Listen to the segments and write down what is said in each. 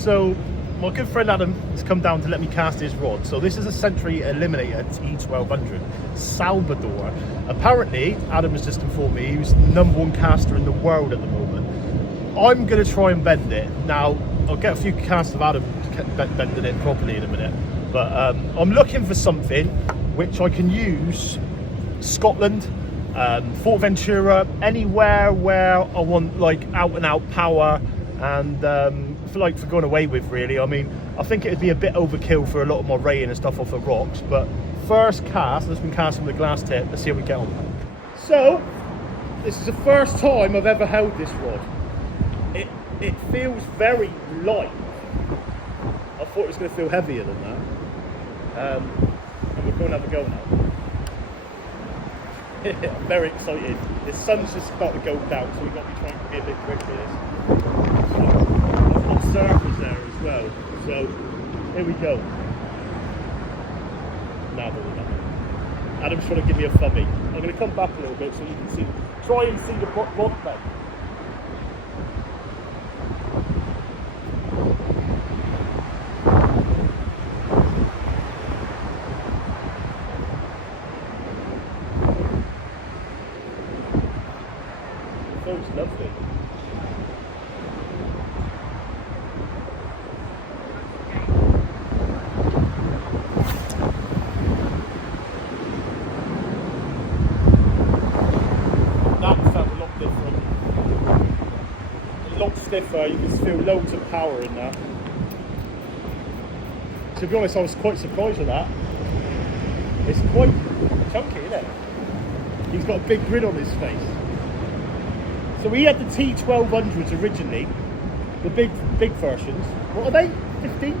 So my good friend Adam has come down to let me cast his rod. So this is a Century Eliminator T1200 Salvador. Apparently, Adam has just informed me he's the #1 caster in the world at the moment. I'm going to try and bend it. Now, I'll get a few casts of Adam bending it properly in a minute. But I'm looking for something which I can use Scotland, Fortventura, anywhere where I want like out and out power and for going away with, really. I mean, I think it'd be a bit overkill for a lot of my raying and stuff off the rocks, but first cast, let's been casting with a glass tip, let's see how we get on. So, this is the first time I've ever held this rod. It feels very light. I thought it was going to feel heavier than that. And we're going to have a go now. I'm very excited. The sun's just about to go down, so we've got to be trying to be a bit quick for this. I've got surfers there as well, so here we go. Now Adam's trying to give me a thummy. I'm going to come back a little bit so you can see, try and see the rod bend. Feels lovely. That felt a lot different. A lot stiffer, you can feel loads of power in that. To be honest, I was quite surprised with that. It's quite chunky, isn't it? He's got a big grin on his face. So we had the T1200s originally, the big versions. What are they? 15?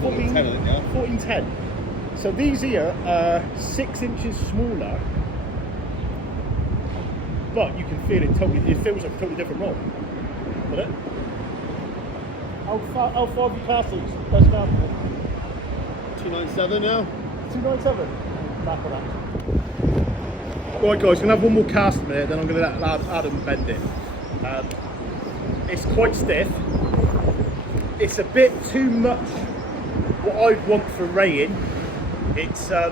14, 1410. So these here are 6 inches smaller, but you can feel it totally. It feels like a totally different rod, doesn't it? How far have you cast these? Best cast? 297 now. 297. Back on that. Right guys, I'm going to have one more cast a minute, then I'm going to let Adam bend it. It's quite stiff. It's a bit too much what I'd want for raying. It's a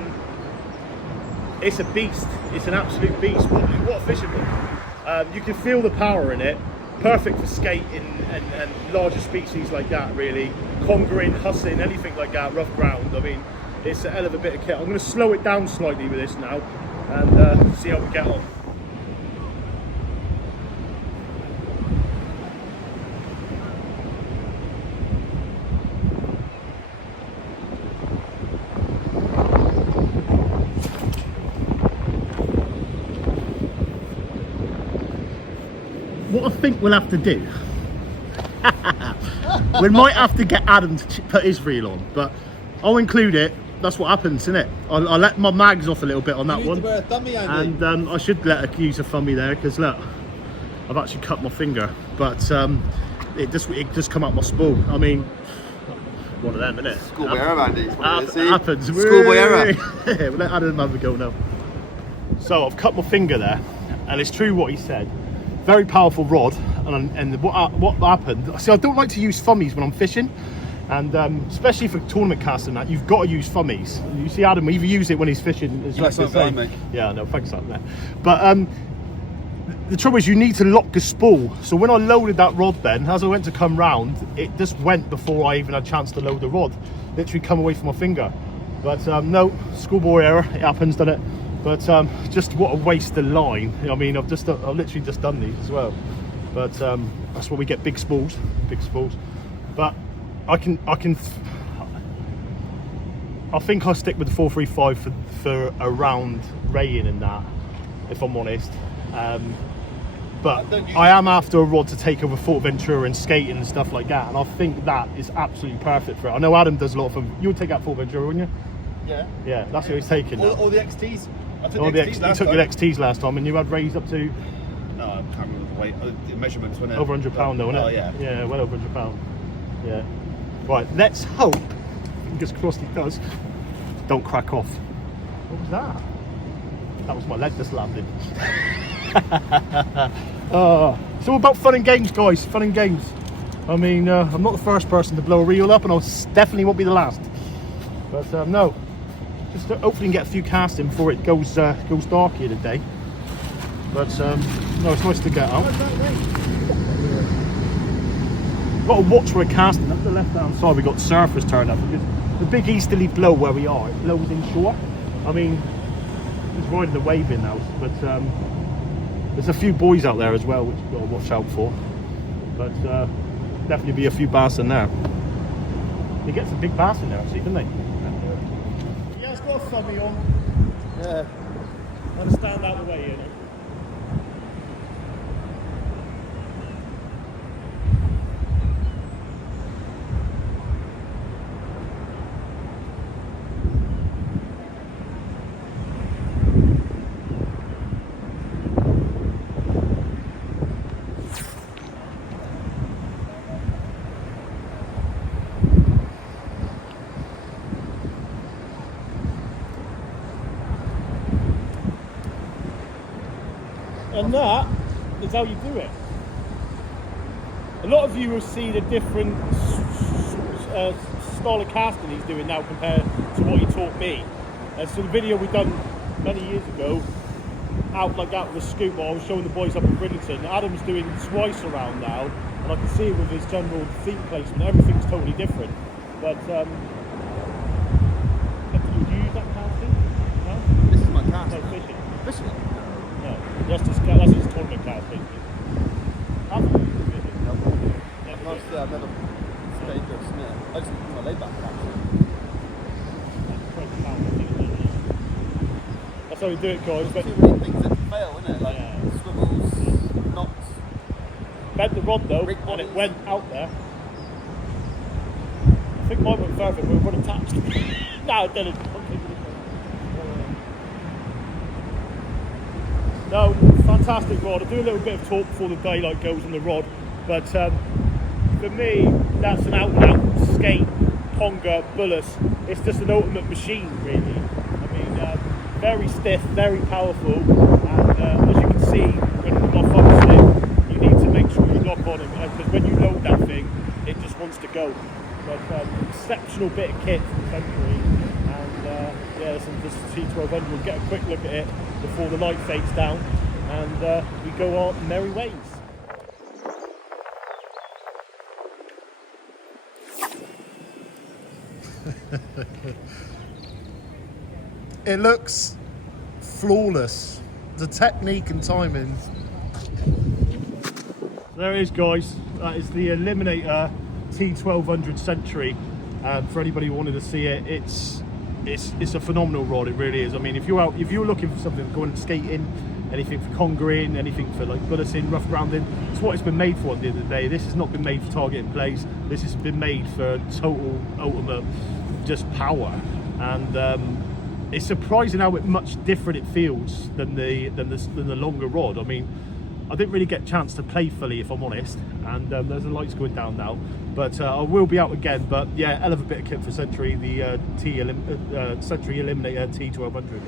beast. It's an absolute beast. What a fishing rod. You can feel the power in it. Perfect for skating and larger species like that, really. Congering, hussing, anything like that, rough ground. I mean, it's a hell of a bit of kit. I'm going to slow it down slightly with this now and see how we get on. What I think we'll have to do, we might have to get Adam to put his reel on, but I'll include it. That's what happens, isn't it? I'll let my mags off a little bit on that one. You need to wear a thummy, Andy. And I should let her use a thummy there, because look, I've actually cut my finger, but it just come out my spool. I mean, one of them, isn't it? Schoolboy error, Andy. It happens. Schoolboy error. We'll let Adam have a go now. So I've cut my finger there, and it's true what he said. Very powerful rod, and what happened? See, I don't like to use thummies when I'm fishing, and especially for tournament casting, that you've got to use thummies. You see, Adam even use it when he's fishing. That's not fine, mate. Yeah, no, thanks, Adam. But the trouble is, you need to lock the spool. So when I loaded that rod, then as I went to come round, it just went before I even had a chance to load the rod. Literally come away from my finger. But no, schoolboy error. It happens, doesn't it? But just what a waste of line. I mean, I've literally just done these as well. But that's where we get big spools. But I think I'll stick with the 435 for around raying and that, if I'm honest. But I am after a rod to take over Fortventura and skating and stuff like that, and I think that is absolutely perfect for it. I know Adam does a lot of them. You would take out Fortventura, wouldn't you? Yeah. Yeah, that's what he's taking now. All the XTs. I took You the XTs last took time. your XTs last time, and you had raised up to No, I can't remember the weight. The measurements, wasn't it? over £100 though, wasn't it? Oh, yeah. Yeah, well over £100. Yeah. Right, let's hope, fingers crossed he does, don't crack off. What was that? That was my leg just landed. It's all about fun and games, guys. Fun and games. I mean, I'm not the first person to blow a reel up, and I definitely won't be the last. But no, just hopefully get a few casts in before it goes dark here today. But no, it's nice to get out. Got to watch where we're casting. Up the left-hand side, we got surfers turn up because the big easterly blow where we are, it blows inshore. I mean, it's riding the wave in now, but there's a few boys out there as well, which you've got to watch out for. But definitely be a few bass in there. They get some big bass in there, actually, didn't they? Yeah, it's got a thummy on. Yeah. I'll just stand out the way, you know. And that is how you do it. A lot of you will see the different style of casting he's doing now compared to what he taught me. So the video we done many years ago, out like that with a scoop, I was showing the boys up in Bridlington. Adam's doing twice around now, and I can see it with his general feet placement. Everything's totally different. But would you use that casting? No? This is my cast. No fishing. Fishing? No, that's his tournament casting. Have you used fishing? No. Never Honestly, did. I've never stayed to a snare. I just do my laid back actually. That's how we do it, guys. Too many things that can fail, isn't it? Like Yeah. swivels, knots. Bent the rod though, Rig and it bodies. went out there. I think mine went further, but we would have touched. No, it didn't. No, fantastic rod. I'll do a little bit of talk before the daylight goes on the rod, but for me, that's an out-and-out skate, conger, bullets. It's just an ultimate machine, really. I mean, very stiff, very powerful, and as you can see, when my thumb's stiff, you need to make sure you lock on it, because when you load that thing, it just wants to go. But exceptional bit of kit from Century, and yeah, this T1200. We'll get a quick look at it before the light fades down, and we go our merry ways. It looks flawless. The technique and timing. There it is, guys. That is the Eliminator T1200 Century. For anybody who wanted to see it, it's a phenomenal rod. It really is. I mean, if you're looking for something going skating, anything for congering, anything for like bulleting, rough grounding, it's what it's been made for. At the end of the day, this has not been made for targeting plays. This has been made for total ultimate just power, and it's surprising how much different it feels than the longer rod. I mean, I didn't really get a chance to play fully, if I'm honest, and there's the lights going down now, but I will be out again. But yeah, hell of a bit of kit for Century, the Century Eliminator T1200.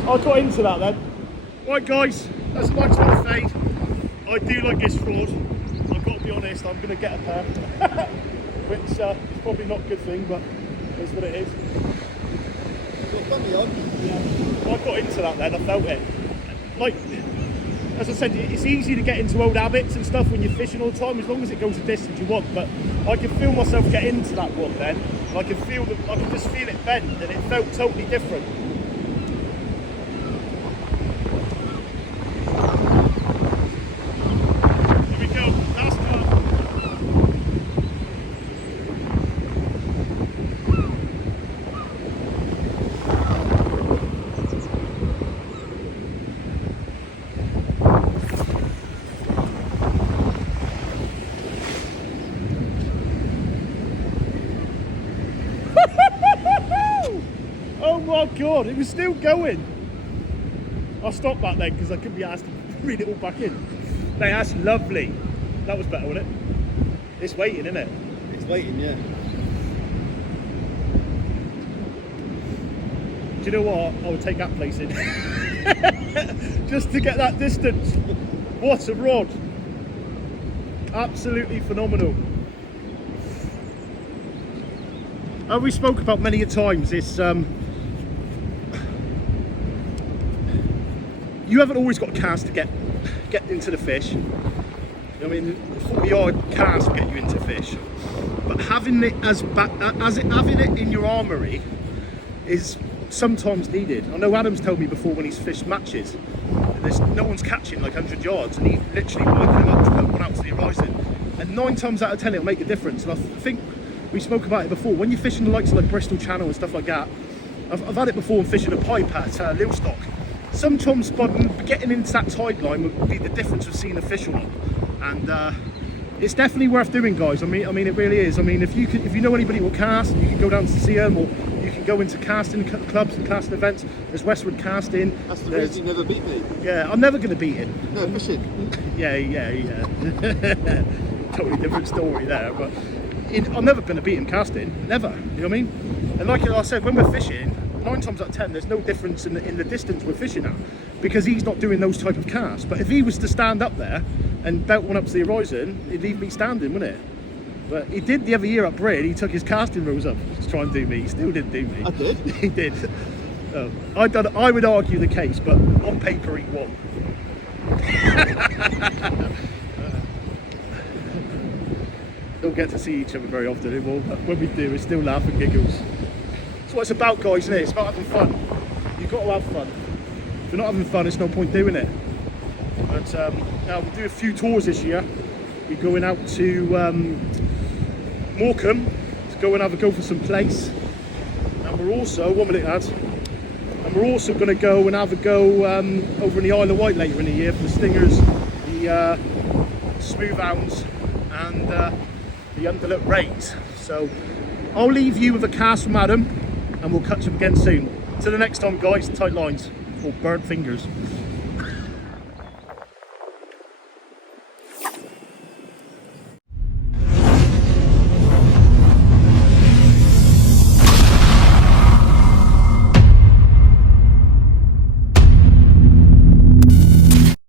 I got into that then. Right guys, that's the lights on fade. I do like this rod. I've got to be honest, I'm going to get a pair. Which is probably not a good thing, but it's what it is. Got funny on. Yeah. I got into that then, I felt it. Like, as I said, it's easy to get into old habits and stuff when you're fishing all the time, as long as it goes the distance you want. But I could feel myself get into that rod then, and I could just feel it bend, and it felt totally different. Oh my god, it was still going. I'll stop that then because I could be asked to read it all back in. No, that's lovely. That was better, wasn't it? It's waiting, isn't it? It's waiting, yeah. Do you know what? I would take that place in. Just to get that distance. What a rod. Absolutely phenomenal. As we spoke about many a times, it's you haven't always got a cast to get into the fish. I mean, 40-yard cast will get you into fish, but having it having it in your armoury is sometimes needed. I know Adam's told me before when he's fished matches, there's no one's catching like 100 yards, and he literally wiping them up to put one out to the horizon. And 9 times out of 10 it'll make a difference. And I think we spoke about it before. When you're fishing the likes of like Bristol Channel and stuff like that, I've had it before in fishing a pipe at Lilstock. Sometimes by getting into that tide line would be the difference of seeing a fish or not. And it's definitely worth doing, guys. I mean, it really is. I mean, if you know anybody who will cast, you can go down to see them, or you can go into casting clubs and casting events. There's Westwood Casting. That's the reason you never beat me. Yeah, I'm never going to beat him. No, fishing. Yeah. Totally different story there, but I'm never going to beat him casting. Never. You know what I mean? And like I said, when we're fishing, 9 times out of 10, there's no difference in the distance we're fishing at, because he's not doing those type of casts. But if he was to stand up there and belt one up to the horizon, he'd leave me standing, wouldn't it? But he did the other year up Brid. He took his casting rules up to try and do me. He still didn't do me. I did. He did. I would argue the case, but on paper he won. Don't get to see each other very often anymore, but when we do, it's still laugh and giggles. That's what it's about, guys, isn't it? It's about having fun. You've got to have fun. If you're not having fun, it's no point doing it. But now we'll do a few tours this year. We're going out to Morecambe to go and have a go for some place. And we're also, 1 minute lads, and we're also going to go and have a go over in the Isle of Wight later in the year for the stingers, the smooth hounds, and the underlet rays. So I'll leave you with a cast from Adam, and we'll catch up again soon. Till the next time, guys, tight lines or burnt fingers.